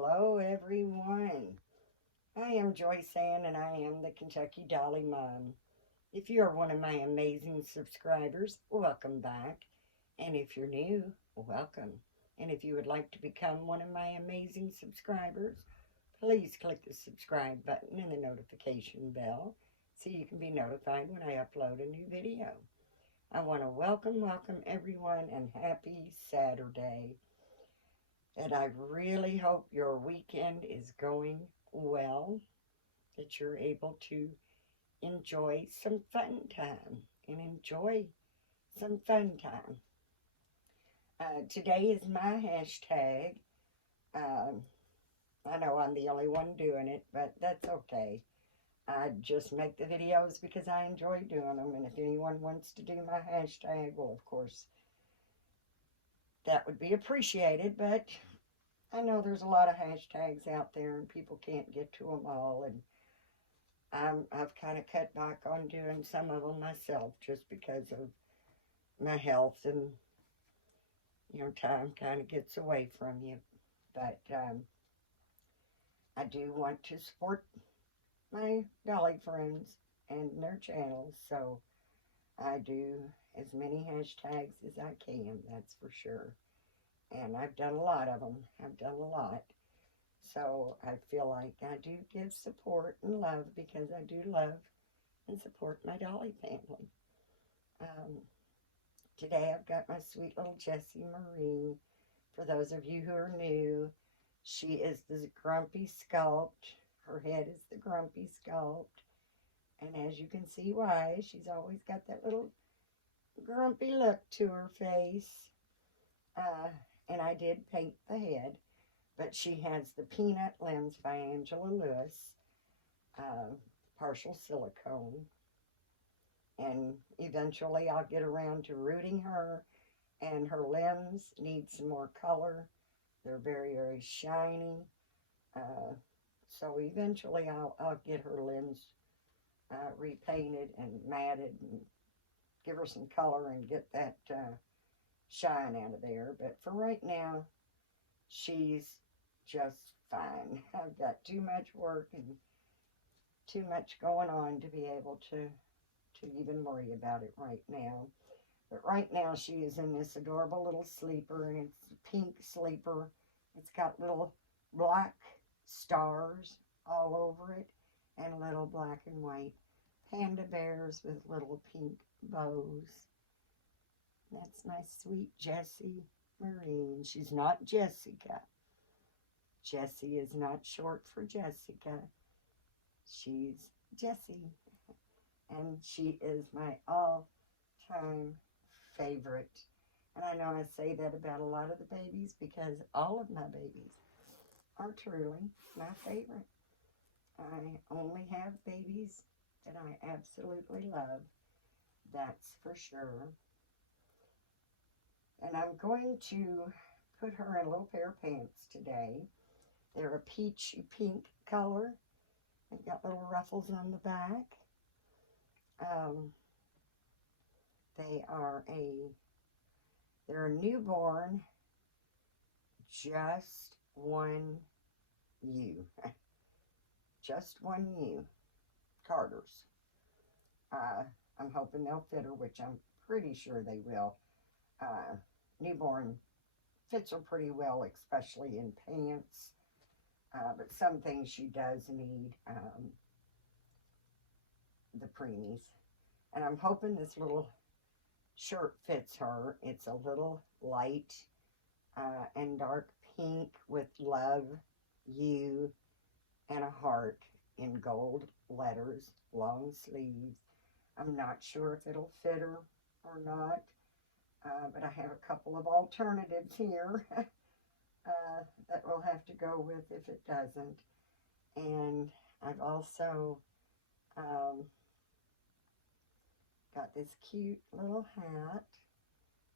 Hello, everyone. I am Joyce Ann, and I am the Kentucky Dolly Mom. If you are one of my amazing subscribers, welcome back. And if you're new, welcome. And if you would like to become one of my amazing subscribers, please click the subscribe button and the notification bell so you can be notified when I upload a new video. I want to welcome everyone, and happy Saturday. And I really hope your weekend is going well, that you're able to enjoy some fun time and enjoy some fun time. Today is my hashtag. Um, I know I'm the only one doing it, but that's okay. I just make the videos because I enjoy doing them, and if anyone wants to do my hashtag, well, of course, that would be appreciated, but I know there's a lot of hashtags out there and people can't get to them all, and I've kind of cut back on doing some of them myself just because of my health, and time kind of gets away from you. But I do want to support my Dolly friends and their channels, so I do as many hashtags as I can, that's for sure. And I've done a lot of them. I've done a lot. So I feel like I do give support and love because I do love and support my Dolly family. Um, Today I've got my sweet little Jessie Marie. For those of you who are new, she is the grumpy sculpt. Her head is the grumpy sculpt. And as you can see why, she's always got that little grumpy look to her face. And I did paint the head, but she has the Peanut lens by Angela Lewis, partial silicone. And eventually I'll get around to rooting her, and her lens needs some more color. They're very shiny. So eventually I'll get her lens repainted and matted and give her some color and get that shine out of there. But for right now, she's just fine. I've got too much work and too much going on to be able to even worry about it right now. But right now she is in this adorable little sleeper, and it's a pink sleeper. It's got little black stars all over it and little black and white panda bears with little pink bows. That's my sweet Jessie Marine. She's not Jessica. Jessie is not short for Jessica. She's Jessie. And she is my all-time favorite. And I know I say that about a lot of the babies because all of my babies are truly my favorite. I only have babies that I absolutely love. That's for sure. And I'm going to put her in a little pair of pants today. They're a peachy pink color. They've got little ruffles on the back. They're a newborn, just one U. Just one U. Carters. I'm hoping they'll fit her, which I'm pretty sure they will. Newborn fits her pretty well, especially in pants. But some things she does need the preemies. And I'm hoping this little shirt fits her. It's a little light and dark pink with love, you, and a heart in gold letters, long sleeves. I'm not sure if it'll fit her or not, but I have a couple of alternatives here that we'll have to go with if it doesn't. And I've also got this cute little hat.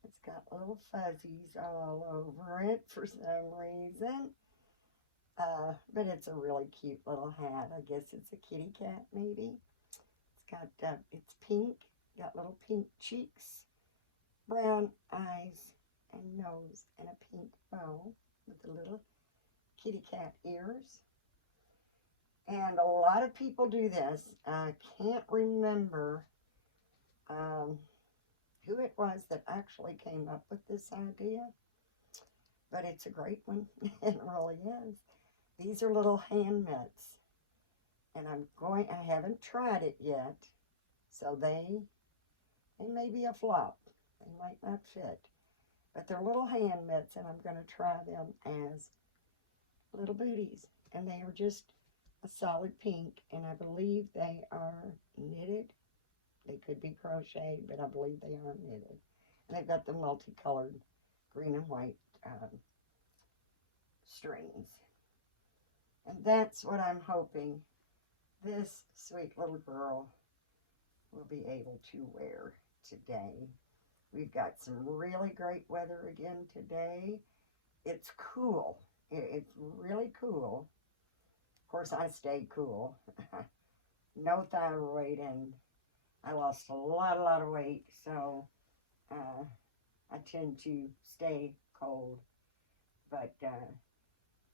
It's got little fuzzies all over it for some reason. But it's a really cute little hat. I guess it's a kitty cat, maybe. It's pink, got little pink cheeks, brown eyes and nose, and a pink bow with a little kitty cat ears. And a lot of people do this. I can't remember who it was that actually came up with this idea, but it's a great one. It really is. These are little hand mitts, and I haven't tried it yet, so they may be a flop. They might not fit, but they're little hand mitts, and I'm going to try them as little booties, and they are just a solid pink, and I believe they are knitted. They could be crocheted, but I believe they are knitted. And they've got the multicolored green and white strings. And that's what I'm hoping this sweet little girl will be able to wear today. We've got some really great weather again today. It's cool. It's really cool. Of course, I stay cool. No thyroid, and I lost a lot of weight, so I tend to stay cold. But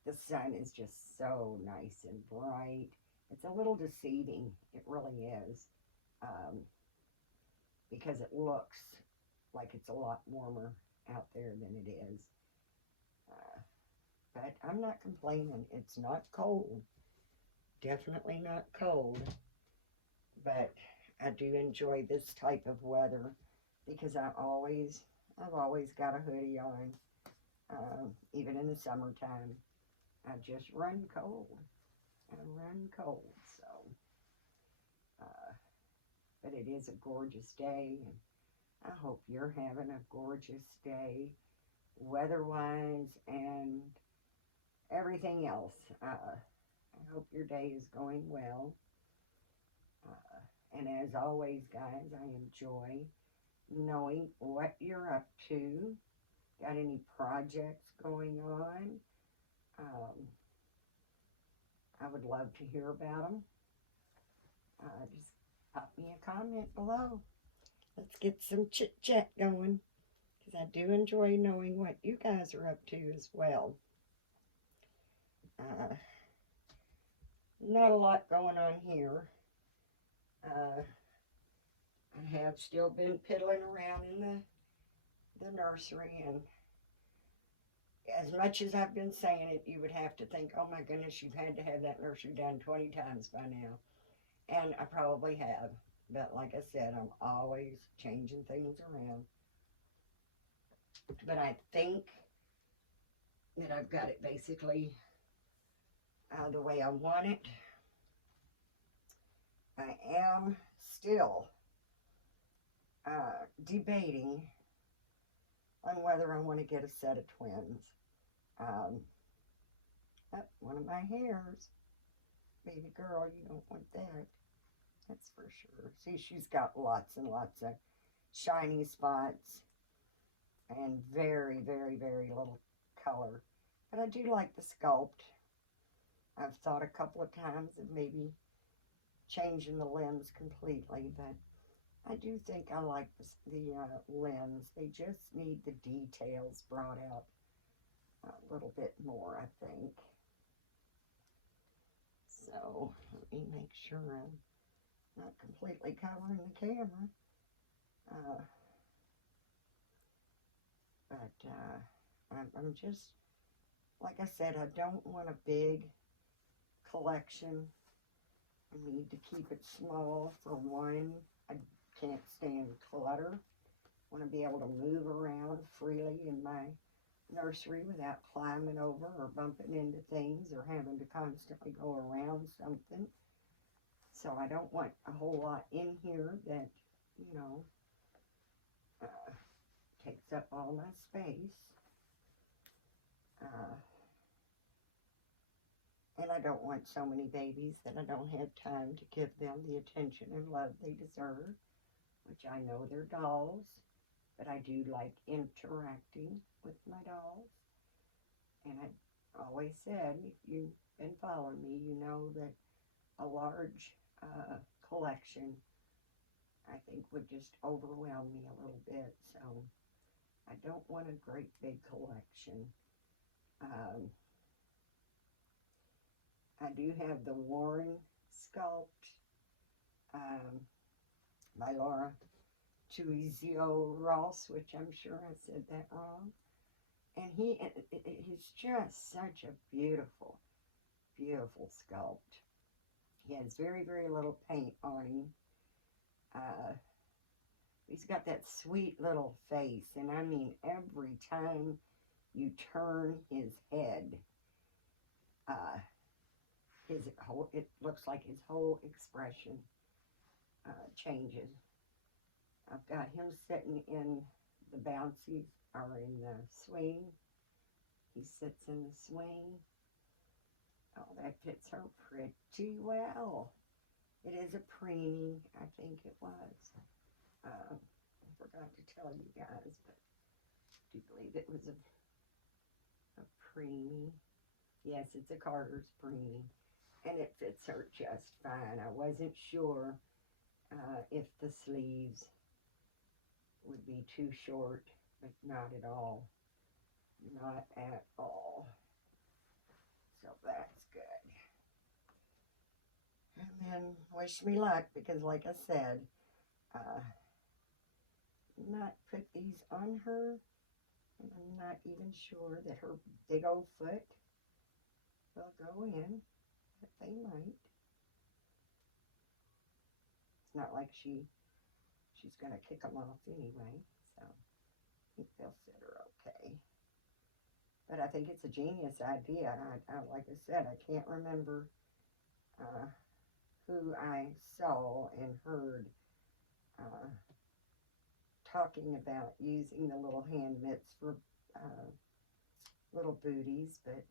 the sun is just so nice and bright. It's a little deceiving. It really is. Because it looks like it's a lot warmer out there than it is. But I'm not complaining. It's not cold. Definitely not cold. But I do enjoy this type of weather because I've always got a hoodie on. Even in the summertime, I just run cold. I run cold, so. But it is a gorgeous day, and I hope you're having a gorgeous day, weather-wise and everything else. I hope your day is going well. And as always, guys, I enjoy knowing what you're up to. Got any projects going on? I would love to hear about them. Just pop me a comment below. Let's get some chit-chat going, because I do enjoy knowing what you guys are up to as well. Not a lot going on here. I have still been piddling around in the nursery, and as much as I've been saying it, you would have to think, oh my goodness, you've had to have that nursery done 20 times by now. And I probably have. But like I said, I'm always changing things around. But I think that I've got it basically the way I want it. I am still debating on whether I want to get a set of twins. One of my hairs. Baby girl, you don't want that. That's for sure. See, she's got lots and lots of shiny spots and very, very, very little color. But I do like the sculpt. I've thought a couple of times of maybe changing the limbs completely, but I do think I like the limbs. They just need the details brought out a little bit more, I think. So, let me make sure I'm not completely covering the camera. I'm just, like I said, I don't want a big collection. I need to keep it small. For one, I can't stand clutter. I want to be able to move around freely in my nursery without climbing over or bumping into things or having to constantly go around something. So I don't want a whole lot in here that, you know, takes up all my space. And I don't want so many babies that I don't have time to give them the attention and love they deserve, which I know they're dolls, but I do like interacting with my dolls. And I always said, if you've been following me, you know that a large collection, I think, would just overwhelm me a little bit. So I don't want a great big collection. I do have the Warren sculpt by Laura Chuizio Ross, which I'm sure I said that wrong. And he's just such a beautiful, beautiful sculpt. He has very, very little paint on him. He's got that sweet little face, and I mean, every time you turn his head, it looks like his whole expression changes. I've got him sitting in the bouncy, or in the swing. He sits in the swing. Oh, that fits her pretty well. It is a preemie, I think it was. I forgot to tell you guys, but I do believe it was a preemie. Yes, it's a Carter's preemie, and it fits her just fine. I wasn't sure if the sleeves would be too short, but not at all. Not at all. So that's good. And then wish me luck, because like I said, not put these on her, and I'm not even sure that her big old foot will go in, but they might. It's not like she's going to kick them off anyway, so I think they'll fit her okay. But I think it's a genius idea. Like I said, I can't remember who I saw and heard talking about using the little hand mitts for little booties, but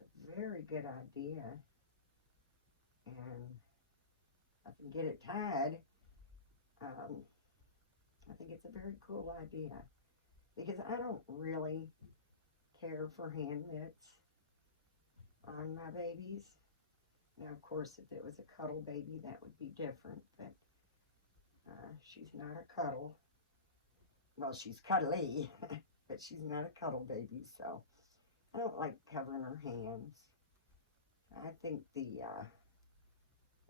it's a very good idea. And I can get it tied. I think it's a very cool idea, because I don't really care for hand mitts on my babies. Now, of course, if it was a cuddle baby, that would be different, but she's not a cuddle. Well, she's cuddly, but she's not a cuddle baby, so I don't like covering her hands. I think the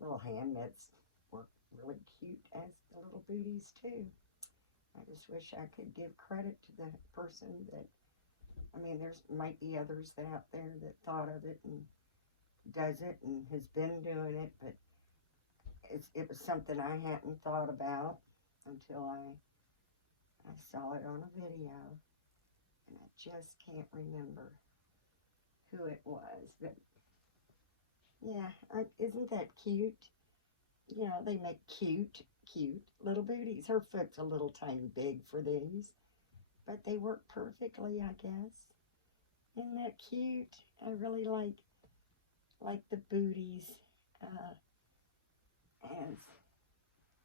little hand mitts work really cute as the little booties, too. I just wish I could give credit to the person that, I mean, there's might be others out there that thought of it and does it and has been doing it, but it was something I hadn't thought about until I saw it on a video, and I just can't remember who it was. But yeah, isn't that cute? You know, they make cute little booties. Her foot's a little tiny big for these, but they work perfectly, I guess. Isn't that cute? I really like the booties, or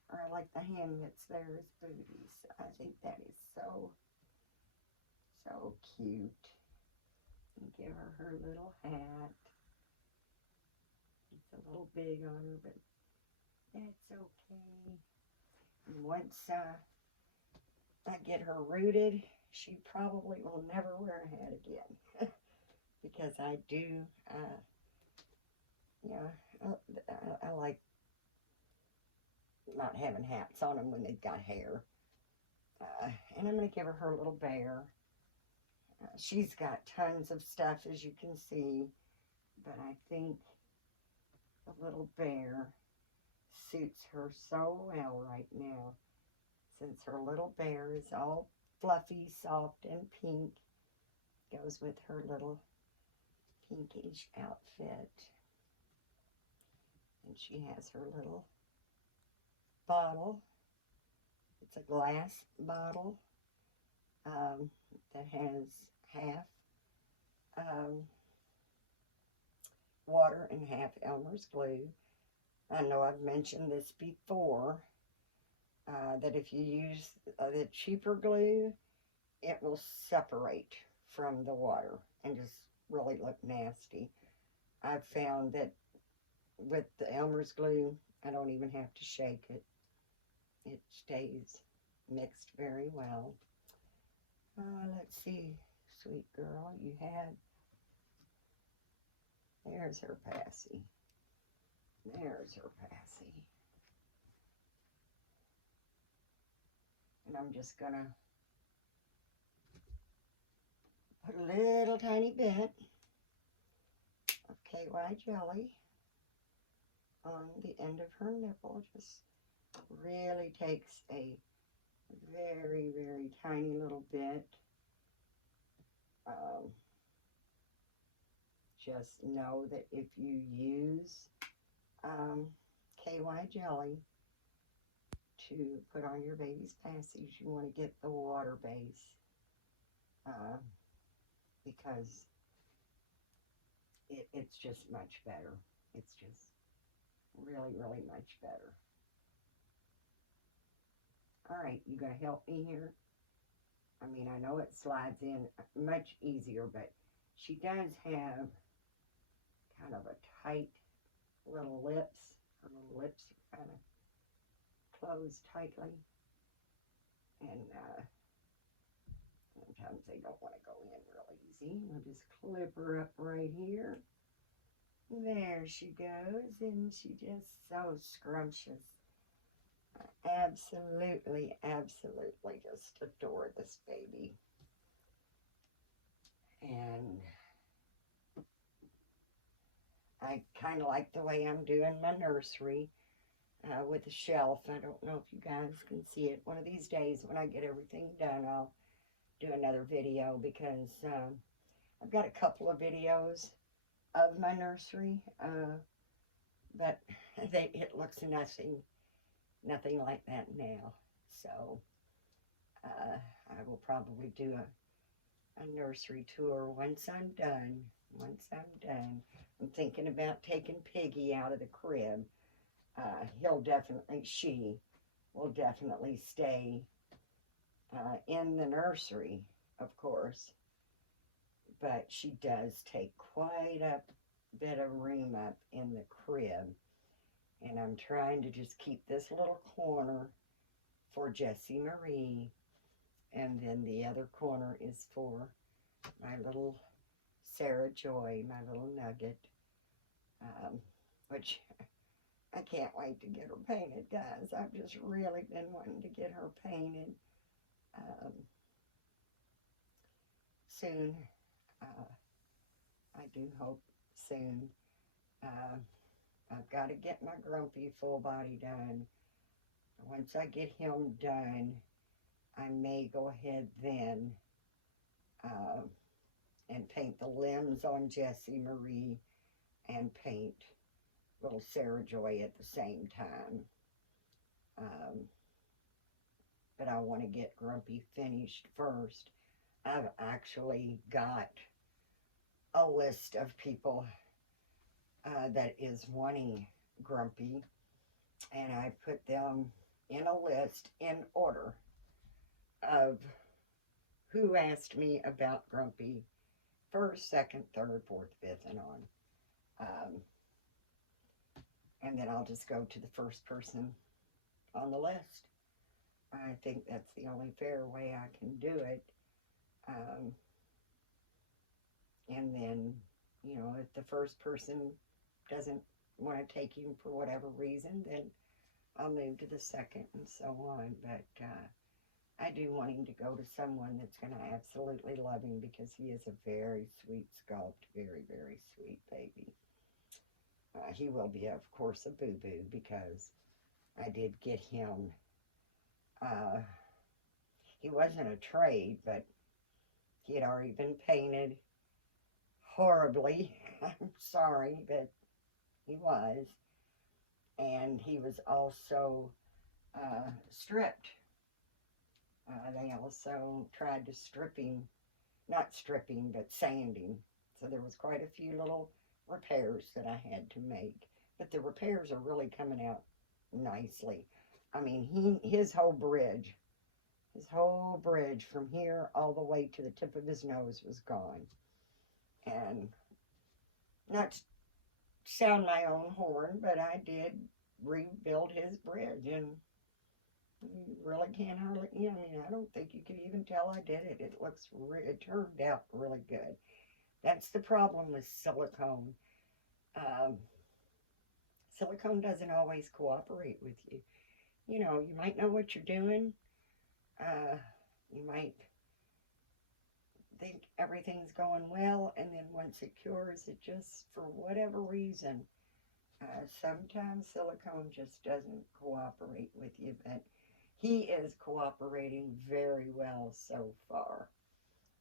I like the hand mitts there as booties. I think that is so cute. And give her little hat. It's a little big on her, but that's okay. And once I get her rooted, she probably will never wear a hat again. Because I do, I like not having hats on them when they've got hair. And I'm going to give her little bear. She's got tons of stuff, as you can see, but I think the little bear suits her so well right now, since her little bear is all fluffy, soft, and pink. Goes with her little pinkish outfit. And she has her little bottle. It's a glass bottle that has half water and half Elmer's glue. I know I've mentioned this before, that if you use the cheaper glue, it will separate from the water and just really look nasty. I've found that with the Elmer's glue, I don't even have to shake it. It stays mixed very well. Let's see, sweet girl, you had, There's her passy. There's her passy. And I'm just gonna put a little tiny bit of KY jelly on the end of her nipple. Just really takes a very, very tiny little bit. Just know that if you use KY jelly to put on your baby's passage, you want to get the water base because it's just much better. It's just really, really much better. All right, you gonna help me here? I mean, I know it slides in much easier, but she does have kind of a tight little lips. Her little lips are kind of closed tightly. And sometimes they don't want to go in real easy. We'll just clip her up right here. There she goes, and she just so scrumptious. I absolutely, absolutely just adore this baby. And I kind of like the way I'm doing my nursery with the shelf. I don't know if you guys can see it. One of these days when I get everything done, I'll do another video because I've got a couple of videos of my nursery, but it looks nothing like that now. So I will probably do a nursery tour once I'm done. I'm thinking about taking Piggy out of the crib. She will definitely stay in the nursery, of course, but she does take quite a bit of room up in the crib, and I'm trying to just keep this little corner for Jessie Marie, and then the other corner is for my little Sarah Joy, my little nugget, which I can't wait to get her painted, guys. I've just really been wanting to get her painted soon. I do hope soon. I've got to get my Grumpy full body done. Once I get him done, I may go ahead then and paint the limbs on Jessie Marie and paint little Sarah Joy at the same time. But I want to get Grumpy finished first. I've actually got a list of people that is wanting Grumpy, and I put them in a list in order of who asked me about Grumpy first, second, third, fourth, fifth, and on. And then I'll just go to the first person on the list. I think that's the only fair way I can do it. And then, you know, if the first person doesn't want to take him for whatever reason, then I'll move to the second and so on. But I do want him to go to someone that's going to absolutely love him because he is a very sweet sculpt, very, very sweet baby. He will be, of course, a boo-boo because I did get him, he wasn't a trade, but he had already been painted horribly. I'm sorry, but he was. And he was also stripped. They also tried to strip him, not stripping, but sanding. So there was quite a few little repairs that I had to make. But the repairs are really coming out nicely. I mean, his whole bridge from here all the way to the tip of his nose was gone. And not to sound my own horn, but I did rebuild his bridge, and you really can't hardly, I mean, I don't think you can even tell I did it. It turned out really good. That's the problem with silicone. Um, Silicone doesn't always cooperate with you. You know, you might know what you're doing. Uh, you might think everything's going well, and then once it cures, it just, for whatever reason, sometimes Silicone just doesn't cooperate with you, but he is cooperating very well so far.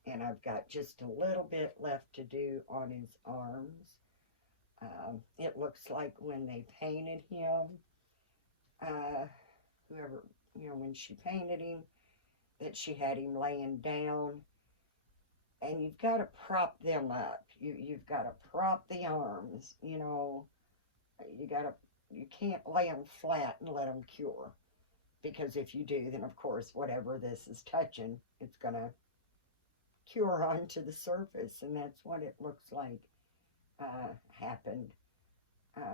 And I've got just a little bit left to do on his arms. It looks like when they painted him, uh, whoever, you know, when she painted him, that she had him laying down, and you've got to prop them up. You've got to prop the arms, you know, you got to, you can't lay them flat and let them cure, because if you do, then of course whatever this is touching, it's going to cure onto the surface, and that's what it looks like happened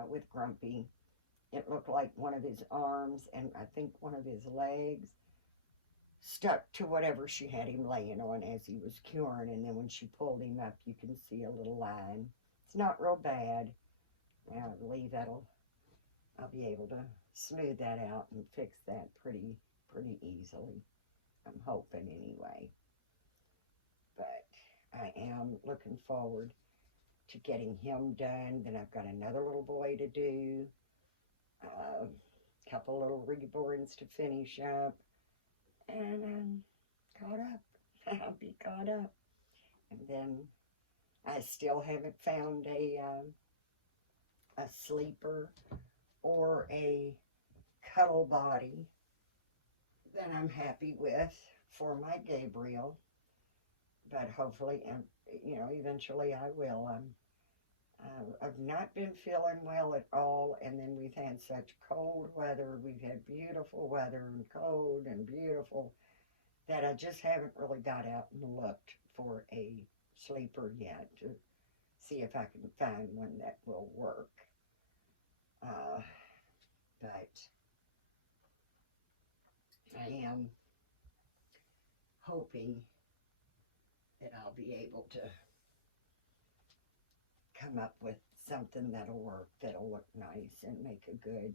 with Grumpy. It looked like one of his arms and I think one of his legs stuck to whatever she had him laying on as he was curing, and then when she pulled him up, you can see a little line. It's not real bad. I believe I'll be able to smooth that out and fix that pretty easily. I'm hoping anyway. But I am looking forward to getting him done. Then I've got another little boy to do. A couple little reborns to finish up. And I'm caught up. I'll be caught up. And then I still haven't found a sleeper or a cuddle body that I'm happy with for my Gabriel. But hopefully, you know, eventually I will. I've not been feeling well at all, and then we've had such cold weather. We've had beautiful weather and cold and beautiful, that I just haven't really got out and looked for a sleeper yet to see if I can find one that will work. But I am hoping that I'll be able to come up with something that'll work, that'll look nice and make a good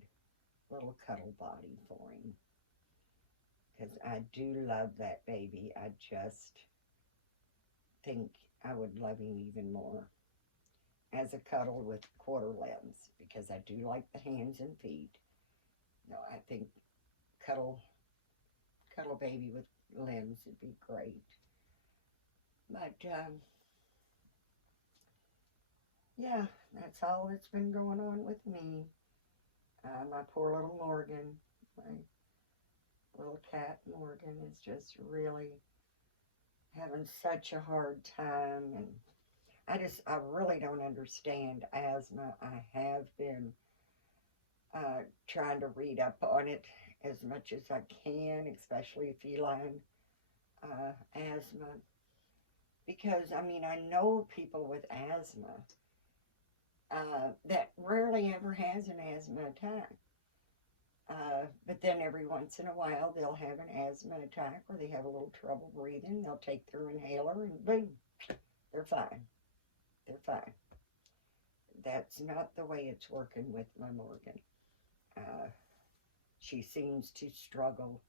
little cuddle body for him. Because I do love that baby. I just think I would love him even more as a cuddle with quarter limbs, because I do like the hands and feet. No, I think cuddle baby with limbs would be great. But yeah, that's all that's been going on with me. My poor little Morgan, my little cat Morgan, is just really having such a hard time, and I really don't understand asthma. I have been trying to read up on it as much as I can, especially feline asthma, because I mean, I know people with asthma that rarely ever has an asthma attack. But then every once in a while they'll have an asthma attack where they have a little trouble breathing. They'll take their inhaler and boom, they're fine. They're fine. That's not the way it's working with my Morgan. She seems to struggle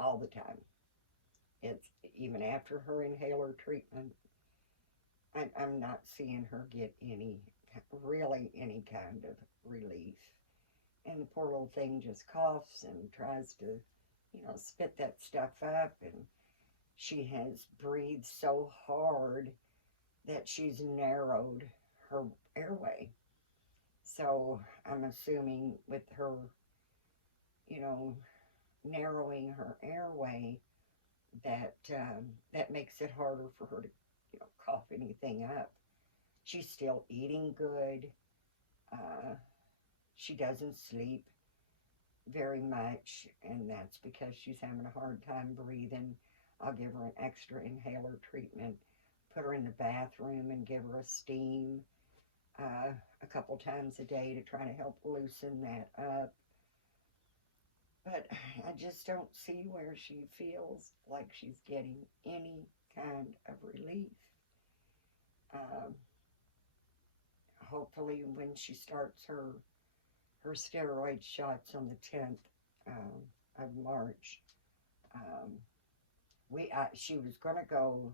all the time. It's even after her inhaler treatment, I'm not seeing her get really any kind of relief. And the poor little thing just coughs and tries to, you know, spit that stuff up. And she has breathed so hard that she's narrowed her airway. So I'm assuming with her, you know, narrowing her airway, that that makes it harder for her to, you know, cough anything up. She's still eating good. She doesn't sleep very much, and that's because she's having a hard time breathing. I'll give her an extra inhaler treatment, put her in the bathroom and give her a steam a couple times a day to try to help loosen that up. But I just don't see where she feels like she's getting any kind of relief. hopefully when she starts her steroid shots on the 10th of March, um, she was going to go,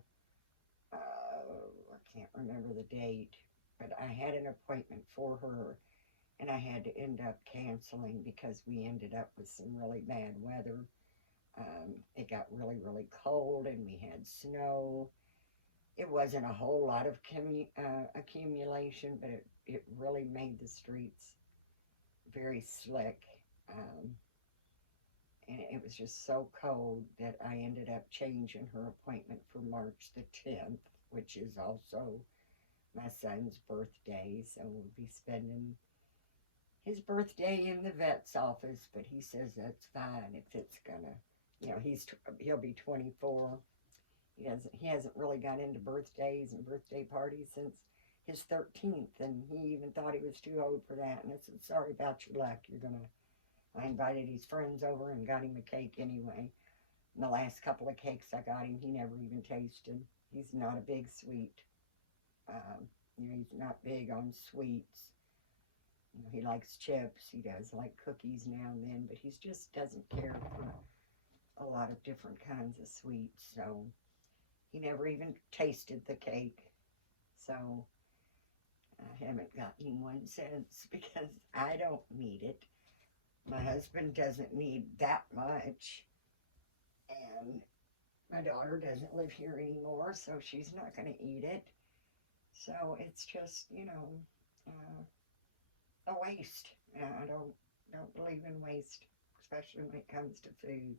I can't remember the date, but I had an appointment for her, and I had to end up canceling because we ended up with some really bad weather. It got really, really cold, and we had snow. It wasn't a whole lot of accumulation, but it really made the streets very slick. Um, and it was just so cold that I ended up changing her appointment for March the 10th, which is also my son's birthday. So we'll be spending his birthday in the vet's office, but he says that's fine if it's gonna, he'll be 24. He hasn't really got into birthdays and birthday parties since his 13th, and he even thought he was too old for that. And I said, sorry about your luck. I invited his friends over and got him a cake anyway. And the last couple of cakes I got him, he never even tasted. He's not a big sweet. He's not big on sweets. He likes chips. He does like cookies now and then, but he just doesn't care for a lot of different kinds of sweets. So he never even tasted the cake. So I haven't gotten him one since because I don't need it. My husband doesn't need that much. And my daughter doesn't live here anymore, so she's not going to eat it. So it's just, a waste. I don't believe in waste, especially when it comes to food.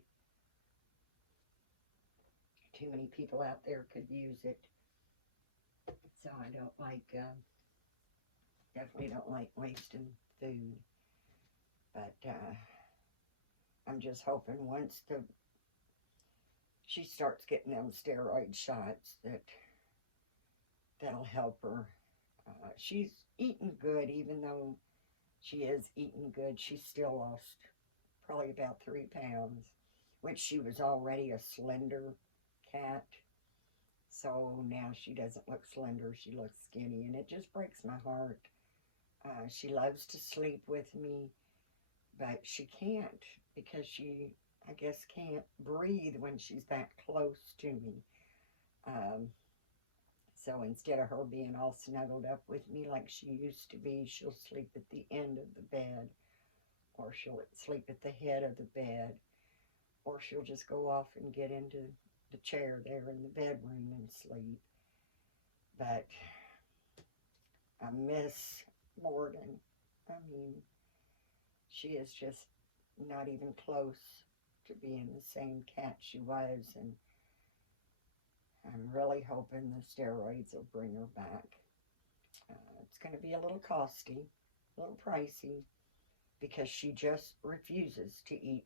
Too many people out there could use it. So I definitely don't like wasting food. But I'm just hoping once she starts getting them steroid shots that'll help her. She's eating good, even though she is eating good. She still lost probably about 3 pounds, which she was already a slender cat. So now she doesn't look slender, she looks skinny, and it just breaks my heart. She loves to sleep with me, but she can't because she, I guess, can't breathe when she's that close to me. So instead of her being all snuggled up with me like she used to be, she'll sleep at the end of the bed, or she'll sleep at the head of the bed, or she'll just go off and get into the chair there in the bedroom and sleep. But I miss Morgan. I mean, she is just not even close to being the same cat she was, and I'm really hoping the steroids will bring her back. It's going to be a little costly, a little pricey, because she just refuses to eat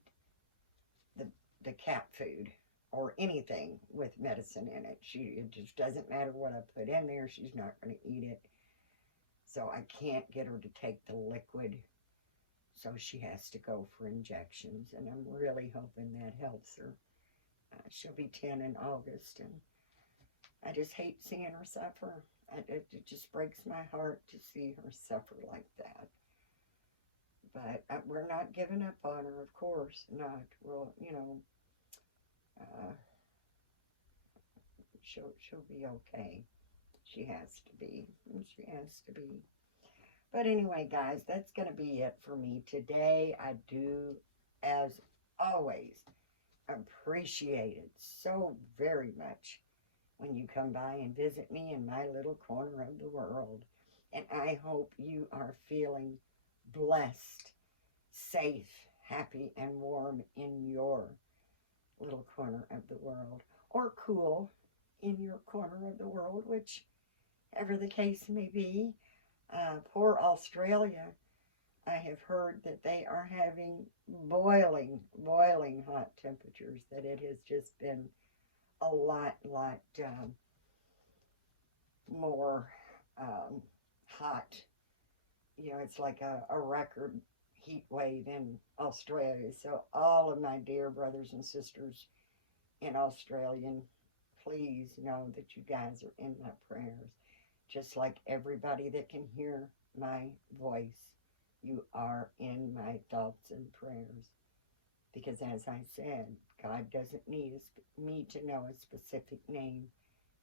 the cat food or anything with medicine in it. It just doesn't matter what I put in there, she's not going to eat it. So I can't get her to take the liquid, so she has to go for injections, and I'm really hoping that helps her. She'll be 10 in August, and I just hate seeing her suffer. It just breaks my heart to see her suffer like that. But we're not giving up on her, of course not. Well, she'll be okay. She has to be. She has to be. But anyway, guys, that's going to be it for me today. I do, as always, appreciate it so very much when you come by and visit me in my little corner of the world. And I hope you are feeling blessed, safe, happy, and warm in your little corner of the world, or cool in your corner of the world, whichever the case may be. Poor Australia, I have heard that they are having boiling hot temperatures, that it has just been a lot more hot. It's like a record heat wave in Australia. So all of my dear brothers and sisters in Australia, please know that you guys are in my prayers, just like everybody that can hear my voice. You are in my thoughts and prayers. Because as I said, God doesn't need me to know a specific name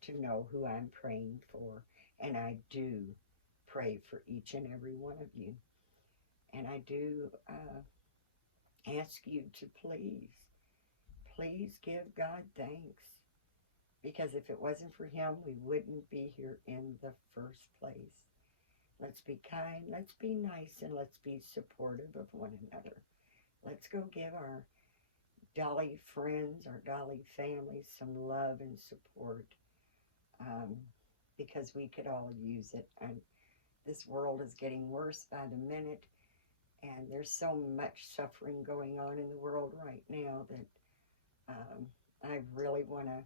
to know who I'm praying for. And I do pray for each and every one of you. And I do ask you to please give God thanks. Because if it wasn't for him, we wouldn't be here in the first place. Let's be kind, let's be nice, and let's be supportive of one another. Let's go give our Dolly friends, our Dolly family, some love and support, because we could all use it. And this world is getting worse by the minute, and there's so much suffering going on in the world right now that I really want to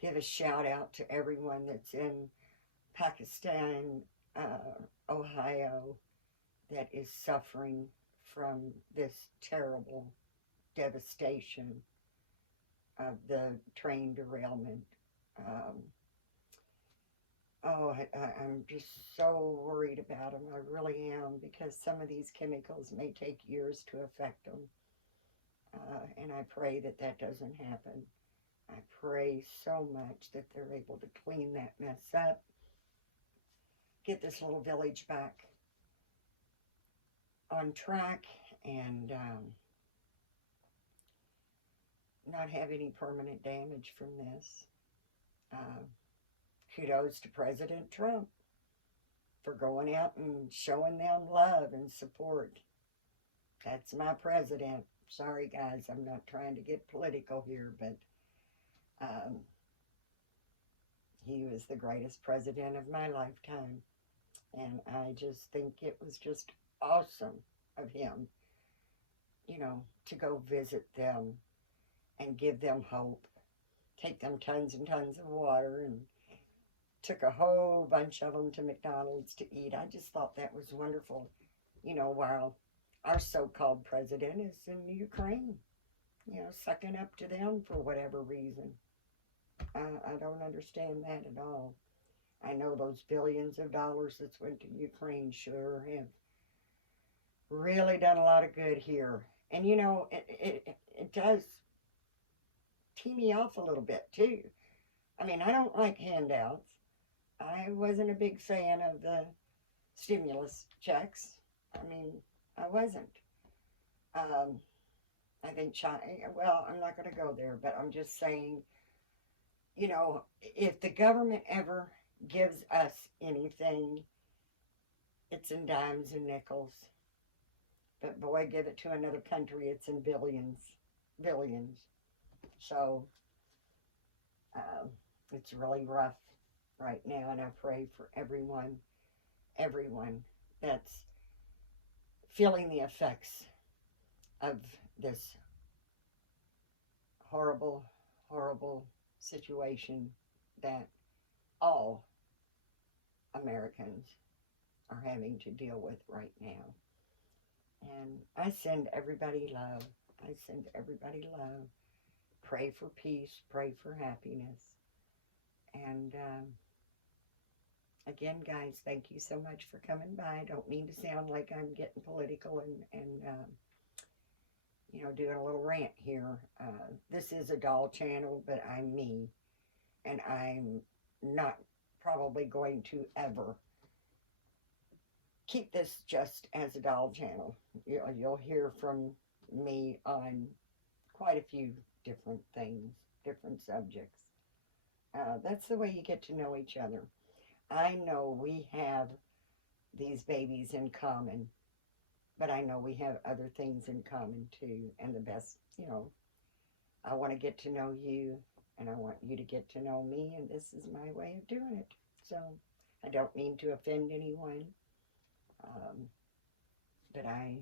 give a shout out to everyone that's in Pakistan, Ohio, that is suffering from this terrible devastation of the train derailment. I'm just so worried about them. I really am, because some of these chemicals may take years to affect them. And I pray that that doesn't happen. I pray so much that they're able to clean that mess up, get this little village back on track, and not have any permanent damage from this. Kudos to President Trump for going out and showing them love and support. That's my president. Sorry, guys, I'm not trying to get political here, but he was the greatest president of my lifetime. And I just think it was just awesome of him, you know, to go visit them and give them hope. Take them tons and tons of water, and took a whole bunch of them to McDonald's to eat. I just thought that was wonderful, you know, while our so-called president is in Ukraine, you know, sucking up to them for whatever reason. I don't understand that at all. I know those billions of dollars that's went to Ukraine sure have really done a lot of good here. And, you know, it does tee me off a little bit, too. I mean, I don't like handouts. I wasn't a big fan of the stimulus checks. I mean, I wasn't. I think China, well, I'm not going to go there, but I'm just saying, you know, if the government ever gives us anything, it's in dimes and nickels. But boy, give it to another country, it's in billions. So, it's really rough right now, and I pray for everyone that's feeling the effects of this horrible situation that all Americans are having to deal with right now. And I send everybody love. Pray for peace, pray for happiness. And again, guys, thank you so much for coming by. I don't mean to sound like I'm getting political and you know, doing a little rant here. This is a doll channel, but I'm me. And I'm not probably going to ever keep this just as a doll channel. You'll hear from me on quite a few different things, different subjects. That's the way you get to know each other. I know we have these babies in common, but I know we have other things in common too. And the best, you know, I want to get to know you, and I want you to get to know me, and this is my way of doing it. So I don't mean to offend anyone, but I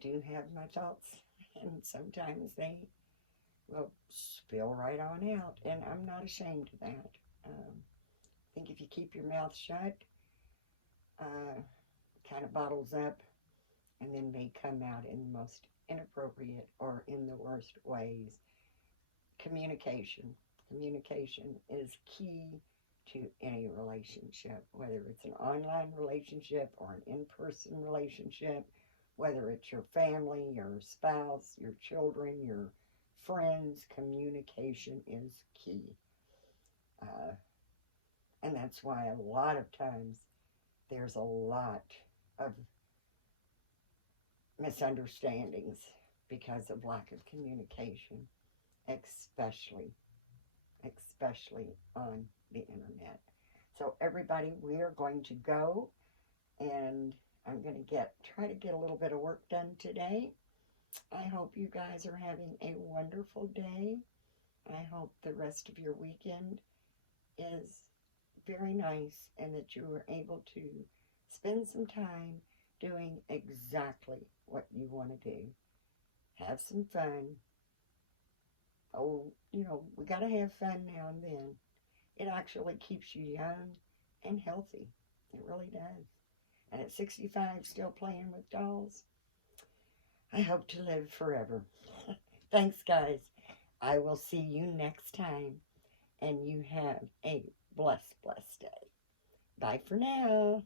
do have my thoughts, and sometimes they will spill right on out, and I'm not ashamed of that. I think if you keep your mouth shut, kind of bottles up, and then may come out in the most inappropriate or in the worst ways. Communication is key to any relationship, whether it's an online relationship or an in-person relationship, whether it's your family, your spouse, your children, your friends. Communication is key. Uh, and that's why a lot of times there's a lot of misunderstandings because of lack of communication, especially on the internet. So everybody, we are going to go, and I'm going to try to get a little bit of work done today. I hope you guys are having a wonderful day. I hope the rest of your weekend is very nice and that you are able to spend some time doing exactly what you want to do. Have some fun. Oh, we got to have fun now and then. It actually keeps you young and healthy. It really does. And at 65, still playing with dolls. I hope to live forever. Thanks, guys. I will see you next time. And you have a blessed day. Bye for now.